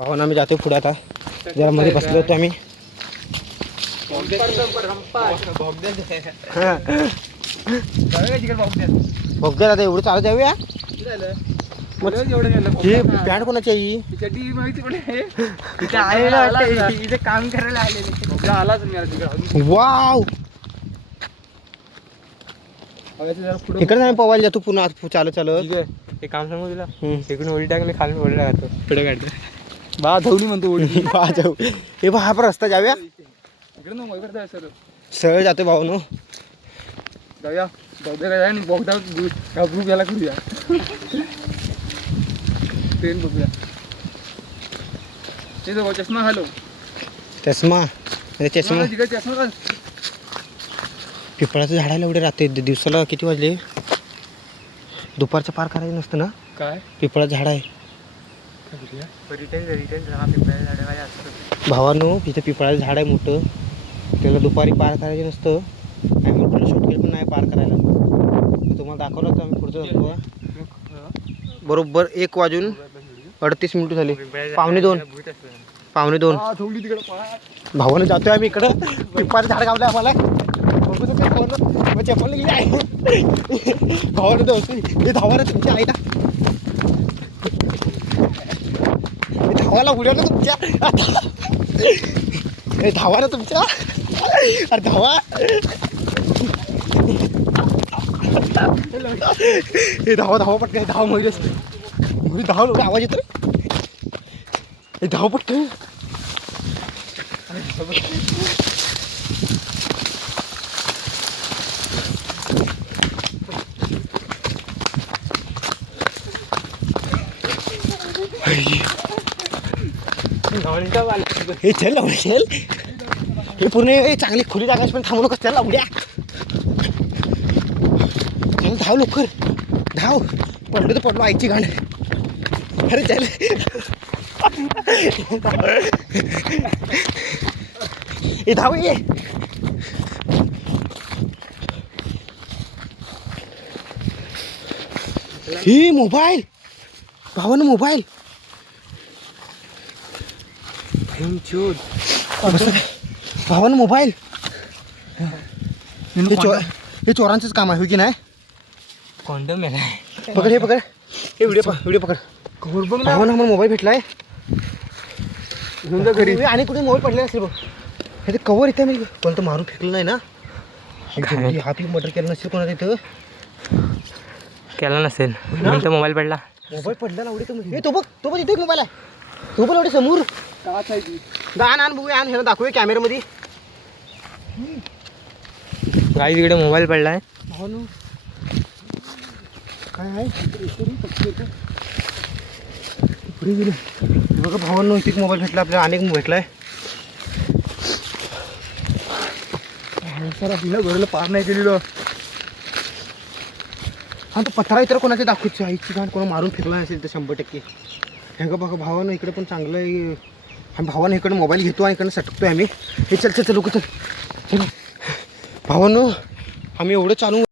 भावना आम्ही जातो पुढे आता जरा मध्ये बसलो होतो आम्ही बघते आता एवढं चालत जाऊया ही पॅन्ट कोणाची आहे काम करायला आलेले आलाच वाव इकडे जाऊन पवायला जातो पुन्हा चालत चालत हे काम सांगू तुला इकडून ओढी टाकले खाली ओढी टाकतो पुढे काढतो बा धवली म्हणतो ओढी बा जाऊ हे बा हा पण रस्ता जाऊया इकडे ना वगैरे जाय सर सरळ जातो भाऊ जाऊया बघदा काय आणि बघदा ग्रुप याला करूया ट्रेन बघूया ते जो चष्मा घालो चष्मा चष्मा तिकडे चष्मा घाल पिपळाचं झाडाला एवढे राहते दिवसाला किती वाजले दुपारचं पार करायचं नसतं ना काय पिपळाचं झाड आहे भावानो इथं पिपळाचं झाड आहे मोठं त्याला दुपारी पार करायचं नसतं आणि मग तुला शॉर्टकट पण नाही पार करायला तुम्हाला दाखवलं होतं आम्ही पुढचं दाखवा बरोबर 1:38 झाले पावणे दोन भावानं जातोय आम्ही इकडं पिपळाचं झाड गावलं आम्हाला चप्पल गेली आहे भावानं दोन हे धावा ना तुमच्या आईला धावाला उड्या ना तुमच्या धावा ना तुमच्या अरे धावा हे धावा धावा पटकन धावा मध्ये असते धावा आवाज येतो हे धावा पटकन हे चल चल हे पूर्ण चांगली खुली जागा पण थांबू नकोस त्याला उड्या धाव लवकर धाव पडलो तर पडलो आईची घाण अरे चल हे धाव ये ही मोबाईल भावानं मोबाईल भावानं मोबाईल हे चोरांचंच काम आहे हो की नाही कॉन्डम आहे पकड हे पकड हे व्हिडिओ पकड भावानं आम्हाला मोबाईल भेटलाय घरी आणि कुठे मोबाईल पडले असेल बघ हे ते कवर इथे मी कोणतं मारून फेकलं नाही ना हा पी मर्डर केलं नसेल कोणा तिथं केला नसेल नंतर मोबाईल पडला ना एवढे तो बघ इथे मोबाईल आहे तो पण एवढे समोर आण बघूया आण ह्याला दाखवूया कॅमेऱ्यामध्ये गाई तिकडे मोबाईल पडलाय काय आहे पुढे गेले बघा भावांनो इथे मोबाईल भेटला आपल्याला अनेक भेटलाय सर आपल्याला घराला पार नाही केलेलं हा तो पत्रा इतर कोणाचे दाखवायचे आईची घाण कोणा मारून फेकला असेल तर 100% हे का बघा भावानं इकडे पण चांगलं आहे आम्ही भावानं इकडे मोबाईल घेतो आणि इकडनं सटकतोय आम्ही हे चल लोक चल भावानं आम्ही एवढं चालू